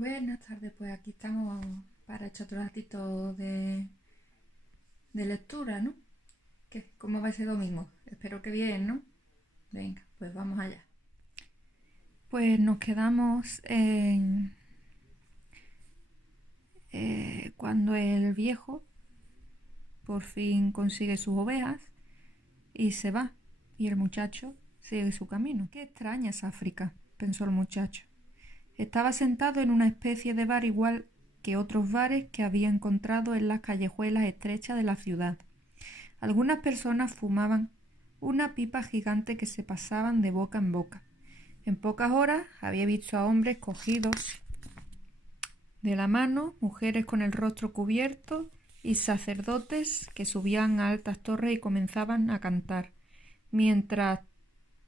Buenas tardes, pues aquí estamos para echar otro ratito de lectura, ¿no? ¿Cómo va ese domingo? Espero que bien, ¿no? Venga, pues vamos allá. Pues nos quedamos en cuando el viejo por fin consigue sus ovejas y se va, y el muchacho sigue su camino. Qué extraña es África, pensó el muchacho. Estaba sentado en una especie de bar igual que otros bares que había encontrado en las callejuelas estrechas de la ciudad. Algunas personas fumaban una pipa gigante que se pasaban de boca en boca. En pocas horas había visto a hombres cogidos de la mano, mujeres con el rostro cubierto y sacerdotes que subían a altas torres y comenzaban a cantar, mientras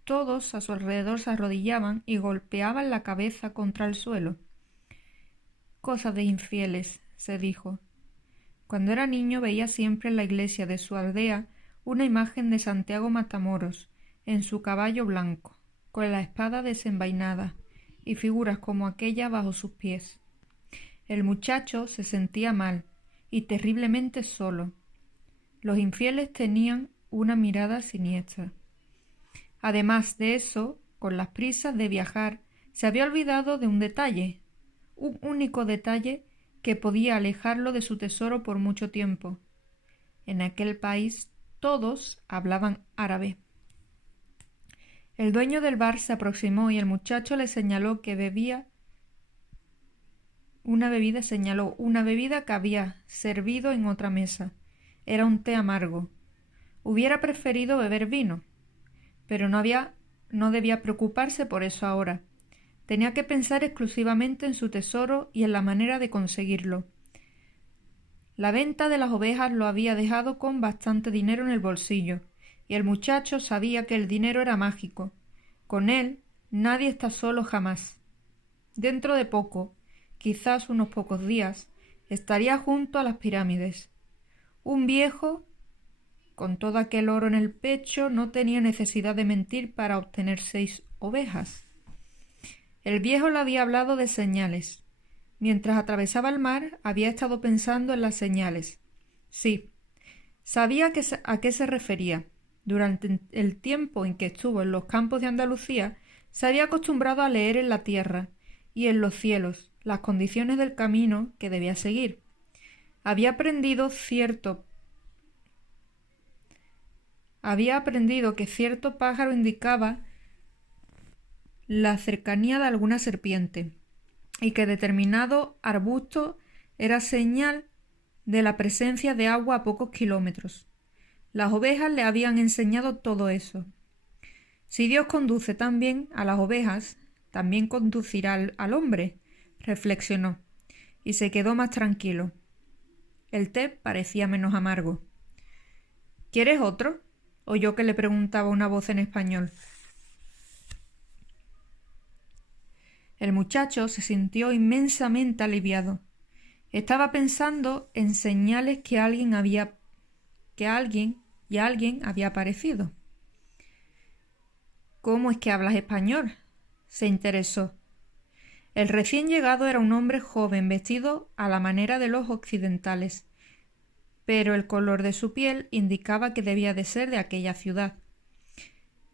todos a su alrededor se arrodillaban y golpeaban la cabeza contra el suelo. Cosa de infieles, se dijo. Cuando era niño veía siempre en la iglesia de su aldea una imagen de Santiago Matamoros, en su caballo blanco, con la espada desenvainada, y figuras como aquella bajo sus pies. El muchacho se sentía mal y terriblemente solo. Los infieles tenían una mirada siniestra. Además de eso, con las prisas de viajar, se había olvidado de un detalle, un único detalle que podía alejarlo de su tesoro por mucho tiempo. En aquel país todos hablaban árabe. El dueño del bar se aproximó y el muchacho le señaló que bebía una bebida que había servido en otra mesa. Era un té amargo. Hubiera preferido beber vino, pero no debía preocuparse por eso ahora. Tenía que pensar exclusivamente en su tesoro y en la manera de conseguirlo. La venta de las ovejas lo había dejado con bastante dinero en el bolsillo, y el muchacho sabía que el dinero era mágico. Con él nadie está solo jamás. Dentro de poco, quizás unos pocos días, estaría junto a las pirámides. Un viejo, con todo aquel oro en el pecho, no tenía necesidad de mentir para obtener 6 ovejas. El viejo le había hablado de señales. Mientras atravesaba el mar, había estado pensando en las señales. Sí, sabía a qué se refería. Durante el tiempo en que estuvo en los campos de Andalucía, se había acostumbrado a leer en la tierra y en los cielos las condiciones del camino que debía seguir. Había aprendido que cierto pájaro indicaba la cercanía de alguna serpiente y que determinado arbusto era señal de la presencia de agua a pocos kilómetros. Las ovejas le habían enseñado todo eso. Si Dios conduce también a las ovejas, también conducirá al hombre, reflexionó, y se quedó más tranquilo. El té parecía menos amargo. ¿Quieres otro? Oyó que le preguntaba una voz en español. El muchacho se sintió inmensamente aliviado. Estaba pensando en señales que alguien había aparecido. ¿Cómo es que hablas español? Se interesó. El recién llegado era un hombre joven vestido a la manera de los occidentales, pero el color de su piel indicaba que debía de ser de aquella ciudad.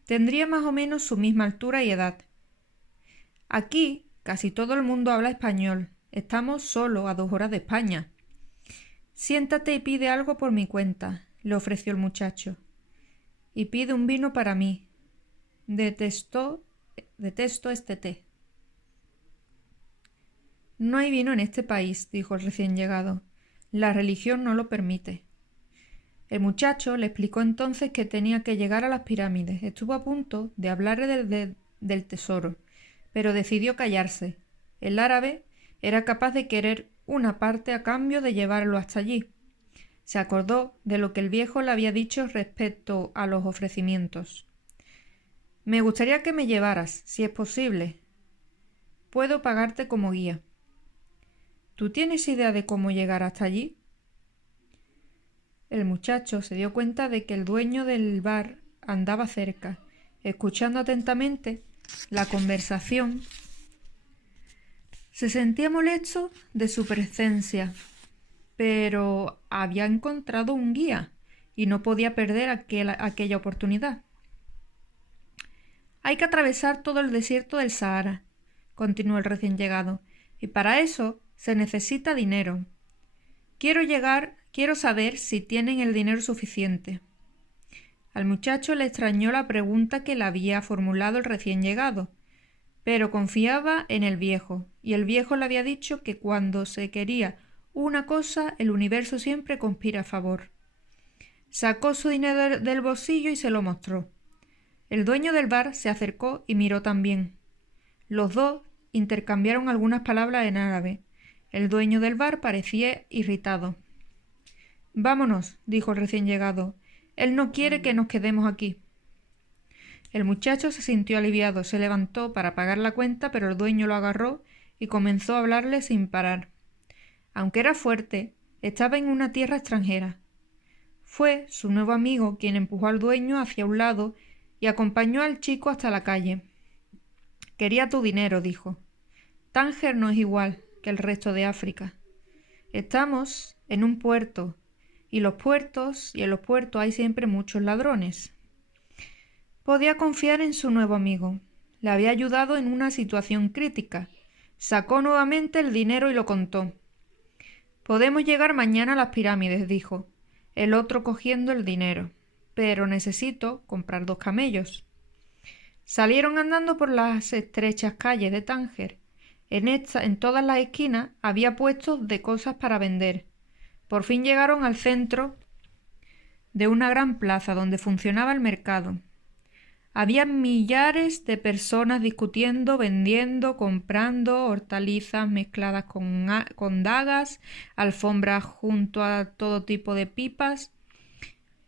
Tendría más o menos su misma altura y edad. Aquí casi todo el mundo habla español. Estamos solo a 2 horas de España. Siéntate y pide algo por mi cuenta, le ofreció el muchacho. Y pide un vino para mí. Detesto este té. No hay vino en este país, dijo el recién llegado. La religión no lo permite. El muchacho le explicó entonces que tenía que llegar a las pirámides. Estuvo a punto de hablarle del tesoro, pero decidió callarse. El árabe era capaz de querer una parte a cambio de llevarlo hasta allí. Se acordó de lo que el viejo le había dicho respecto a los ofrecimientos. Me gustaría que me llevaras, si es posible. Puedo pagarte como guía. ¿Tú tienes idea de cómo llegar hasta allí? El muchacho se dio cuenta de que el dueño del bar andaba cerca, escuchando atentamente la conversación. Se sentía molesto de su presencia, pero había encontrado un guía y no podía perder aquella oportunidad. Hay que atravesar todo el desierto del Sahara, continuó el recién llegado, y para eso se necesita dinero. Quiero saber si tienen el dinero suficiente. Al muchacho le extrañó la pregunta que le había formulado el recién llegado, pero confiaba en el viejo, y el viejo le había dicho que cuando se quería una cosa, el universo siempre conspira a favor. Sacó su dinero del bolsillo y se lo mostró. El dueño del bar se acercó y miró también. Los dos intercambiaron algunas palabras en árabe. El dueño del bar parecía irritado. «Vámonos», dijo el recién llegado. «Él no quiere que nos quedemos aquí». El muchacho se sintió aliviado, se levantó para pagar la cuenta, pero el dueño lo agarró y comenzó a hablarle sin parar. Aunque era fuerte, estaba en una tierra extranjera. Fue su nuevo amigo quien empujó al dueño hacia un lado y acompañó al chico hasta la calle. «Quería tu dinero», dijo. «Tánger no es igual que el resto de África. Estamos en un puerto, y en los puertos hay siempre muchos ladrones». Podía confiar en su nuevo amigo. Le había ayudado en una situación crítica. Sacó nuevamente el dinero y lo contó. «Podemos llegar mañana a las pirámides», dijo, el otro cogiendo el dinero. «Pero necesito comprar 2 camellos». Salieron andando por las estrechas calles de Tánger. En todas las esquinas había puestos de cosas para vender. Por fin llegaron al centro de una gran plaza donde funcionaba el mercado. Había millares de personas discutiendo, vendiendo, comprando hortalizas mezcladas con dagas, alfombras junto a todo tipo de pipas.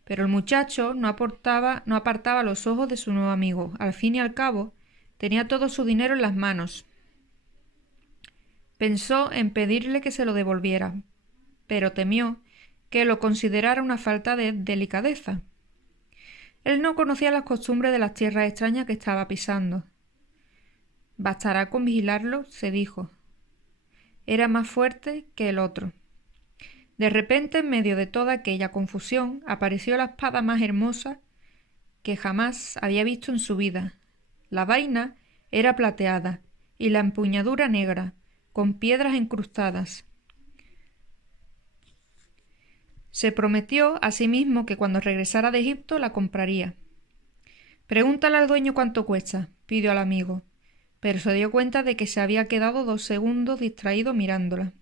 Pero el muchacho no apartaba los ojos de su nuevo amigo. Al fin y al cabo, tenía todo su dinero en las manos. Pensó en pedirle que se lo devolviera, pero temió que lo considerara una falta de delicadeza. Él no conocía las costumbres de las tierras extrañas que estaba pisando. «Bastará con vigilarlo», se dijo. Era más fuerte que el otro. De repente, en medio de toda aquella confusión, apareció la espada más hermosa que jamás había visto en su vida. La vaina era plateada y la empuñadura negra, con piedras incrustadas. Se prometió a sí mismo que cuando regresara de Egipto la compraría. «Pregúntale al dueño cuánto cuesta», pidió al amigo, pero se dio cuenta de que se había quedado 2 segundos distraído mirándola.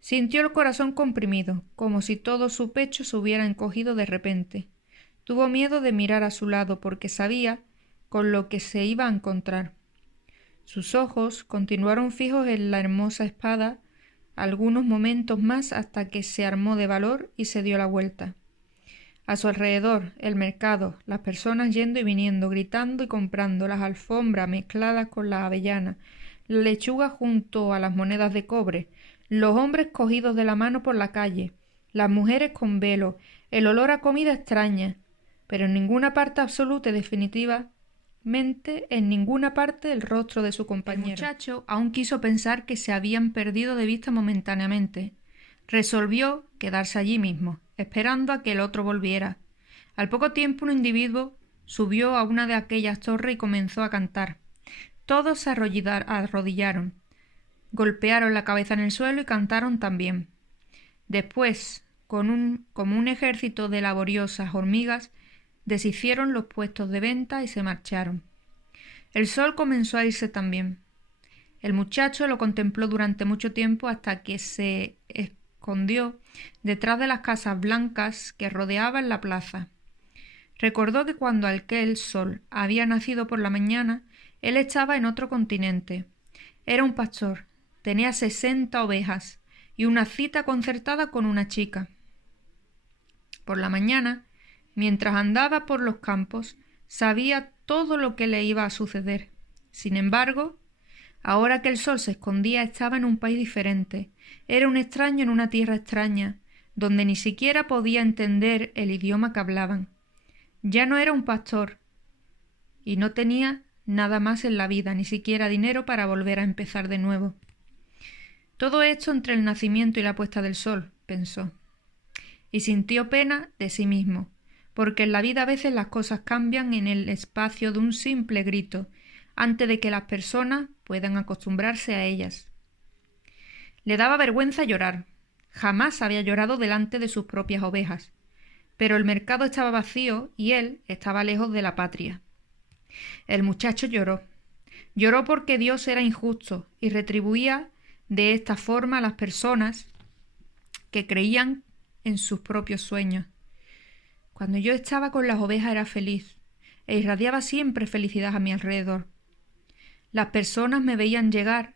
Sintió el corazón comprimido, como si todo su pecho se hubiera encogido de repente. Tuvo miedo de mirar a su lado porque sabía con lo que se iba a encontrar. Sus ojos continuaron fijos en la hermosa espada algunos momentos más hasta que se armó de valor y se dio la vuelta. A su alrededor, el mercado, las personas yendo y viniendo, gritando y comprando, las alfombras mezcladas con las avellanas, la lechuga junto a las monedas de cobre, los hombres cogidos de la mano por la calle, las mujeres con velo, el olor a comida extraña, pero en ninguna parte absoluta y definitivamente en ninguna parte el rostro de su compañero. El muchacho aún quiso pensar que se habían perdido de vista momentáneamente. Resolvió quedarse allí mismo, esperando a que el otro volviera. Al poco tiempo un individuo subió a una de aquellas torres y comenzó a cantar. Todos se arrodillaron, golpearon la cabeza en el suelo y cantaron también. Después, como un ejército de laboriosas hormigas, deshicieron los puestos de venta y se marcharon. El sol comenzó a irse también. El muchacho lo contempló durante mucho tiempo hasta que se escondió detrás de las casas blancas que rodeaban la plaza. Recordó que cuando aquel sol había nacido por la mañana, él estaba en otro continente. Era un pastor, tenía 60 ovejas y una cita concertada con una chica. Por la mañana, mientras andaba por los campos, sabía todo lo que le iba a suceder. Sin embargo, ahora que el sol se escondía, estaba en un país diferente. Era un extraño en una tierra extraña, donde ni siquiera podía entender el idioma que hablaban. Ya no era un pastor, y no tenía nada más en la vida, ni siquiera dinero para volver a empezar de nuevo. Todo esto entre el nacimiento y la puesta del sol, pensó. Y sintió pena de sí mismo, porque en la vida a veces las cosas cambian en el espacio de un simple grito, antes de que las personas puedan acostumbrarse a ellas. Le daba vergüenza llorar. Jamás había llorado delante de sus propias ovejas. Pero el mercado estaba vacío y él estaba lejos de la patria. El muchacho lloró. Lloró porque Dios era injusto y retribuía de esta forma a las personas que creían en sus propios sueños. Cuando yo estaba con las ovejas era feliz e irradiaba siempre felicidad a mi alrededor. Las personas me veían llegar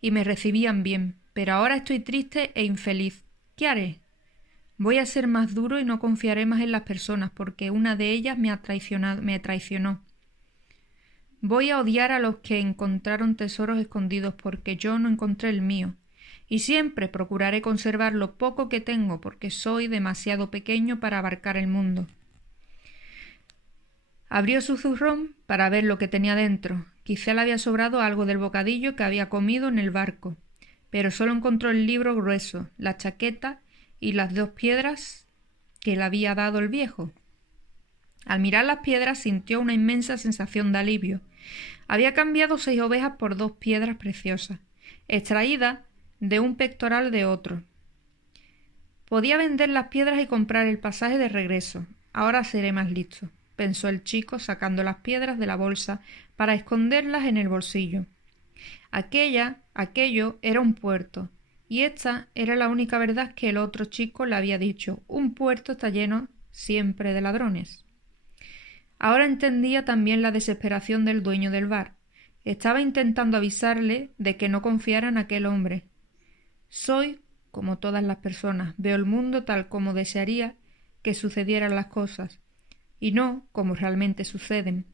y me recibían bien, pero ahora estoy triste e infeliz. ¿Qué haré? Voy a ser más duro y no confiaré más en las personas, porque una de ellas me traicionó. Voy a odiar a los que encontraron tesoros escondidos, porque yo no encontré el mío. Y siempre procuraré conservar lo poco que tengo, porque soy demasiado pequeño para abarcar el mundo. Abrió su zurrón para ver lo que tenía dentro. Quizá le había sobrado algo del bocadillo que había comido en el barco, pero solo encontró el libro grueso, la chaqueta y las 2 piedras que le había dado el viejo. Al mirar las piedras sintió una inmensa sensación de alivio. Había cambiado 6 ovejas por 2 piedras preciosas, extraídas de un pectoral de otro. Podía vender las piedras y comprar el pasaje de regreso. Ahora seré más listo, pensó el chico, sacando las piedras de la bolsa para esconderlas en el bolsillo. Aquello era un puerto, y esta era la única verdad que el otro chico le había dicho. Un puerto está lleno siempre de ladrones. Ahora entendía también la desesperación del dueño del bar. Estaba intentando avisarle de que no confiara en aquel hombre. Soy como todas las personas, veo el mundo tal como desearía que sucedieran las cosas, y no como realmente suceden.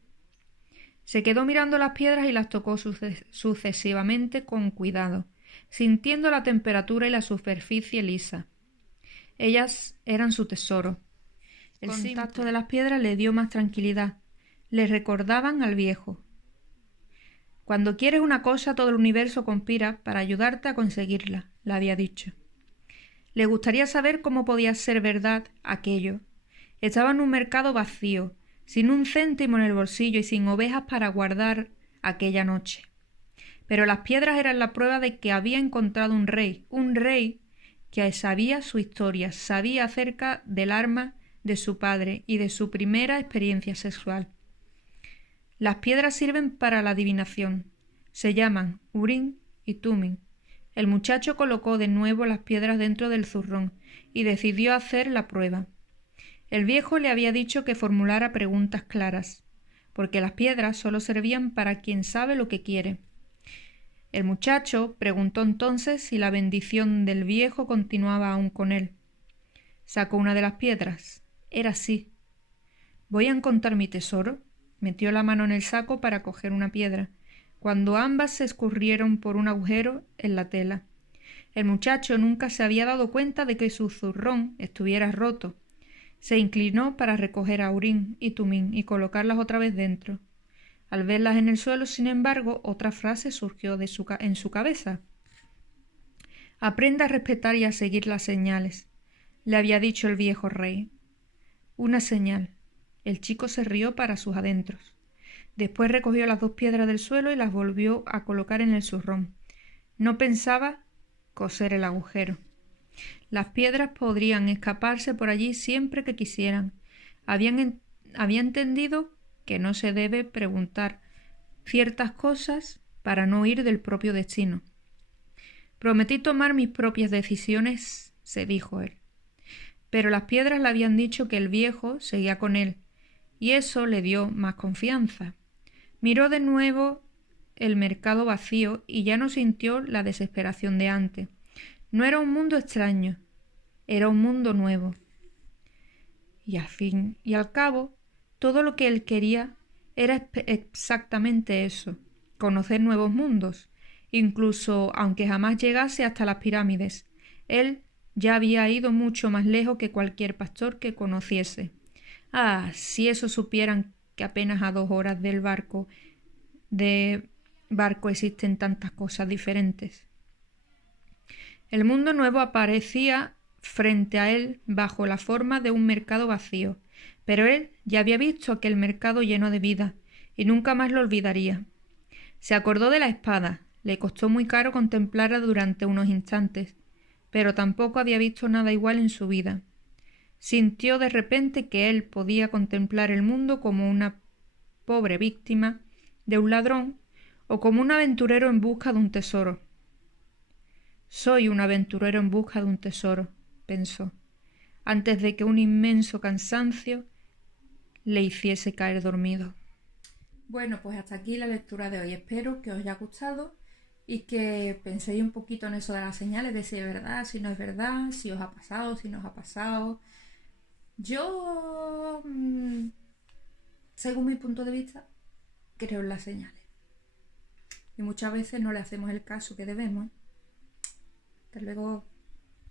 Se quedó mirando las piedras y las tocó sucesivamente con cuidado, sintiendo la temperatura y la superficie lisa. Ellas eran su tesoro. El contacto de las piedras le dio más tranquilidad. Le recordaban al viejo. Cuando quieres una cosa, todo el universo conspira para ayudarte a conseguirla, le había dicho. Le gustaría saber cómo podía ser verdad aquello. Estaba en un mercado vacío, sin un céntimo en el bolsillo y sin ovejas para guardar aquella noche. Pero las piedras eran la prueba de que había encontrado un rey que sabía su historia, sabía acerca del arma de su padre y de su primera experiencia sexual. Las piedras sirven para la adivinación. Se llaman Urim y Tumim. El muchacho colocó de nuevo las piedras dentro del zurrón y decidió hacer la prueba. El viejo le había dicho que formulara preguntas claras, porque las piedras solo servían para quien sabe lo que quiere. El muchacho preguntó entonces si la bendición del viejo continuaba aún con él. Sacó una de las piedras. Era así. ¿Voy a encontrar mi tesoro? Metió la mano en el saco para coger una piedra, cuando ambas se escurrieron por un agujero en la tela. El muchacho nunca se había dado cuenta de que su zurrón estuviera roto. Se inclinó para recoger a Urim y Tumim y colocarlas otra vez dentro. Al verlas en el suelo, sin embargo, otra frase surgió en su cabeza. Aprenda a respetar y a seguir las señales, le había dicho el viejo rey. Una señal. El chico se rió para sus adentros. Después recogió las 2 piedras del suelo y las volvió a colocar en el zurrón. No pensaba coser el agujero. Las piedras podrían escaparse por allí siempre que quisieran. Había entendido que no se debe preguntar ciertas cosas para no huir del propio destino. Prometí tomar mis propias decisiones, se dijo él. Pero las piedras le habían dicho que el viejo seguía con él, y eso le dio más confianza. Miró de nuevo el mercado vacío y ya no sintió la desesperación de antes. No era un mundo extraño, era un mundo nuevo. Y al fin y al cabo, todo lo que él quería era exactamente eso, conocer nuevos mundos, incluso aunque jamás llegase hasta las pirámides. Él ya había ido mucho más lejos que cualquier pastor que conociese. Ah, si eso supieran que apenas a 2 horas del barco de barco existen tantas cosas diferentes. El mundo nuevo aparecía frente a él bajo la forma de un mercado vacío, pero él ya había visto aquel mercado lleno de vida y nunca más lo olvidaría. Se acordó de la espada, le costó muy caro contemplarla durante unos instantes, pero tampoco había visto nada igual en su vida. Sintió de repente que él podía contemplar el mundo como una pobre víctima de un ladrón o como un aventurero en busca de un tesoro. Soy un aventurero en busca de un tesoro, pensó, antes de que un inmenso cansancio le hiciese caer dormido. Bueno, pues hasta aquí la lectura de hoy. Espero que os haya gustado y que penséis un poquito en eso de las señales, de si es verdad, si no es verdad, si os ha pasado, si no os ha pasado. Yo, según mi punto de vista, creo en las señales. Y muchas veces no le hacemos el caso que debemos. Hasta luego.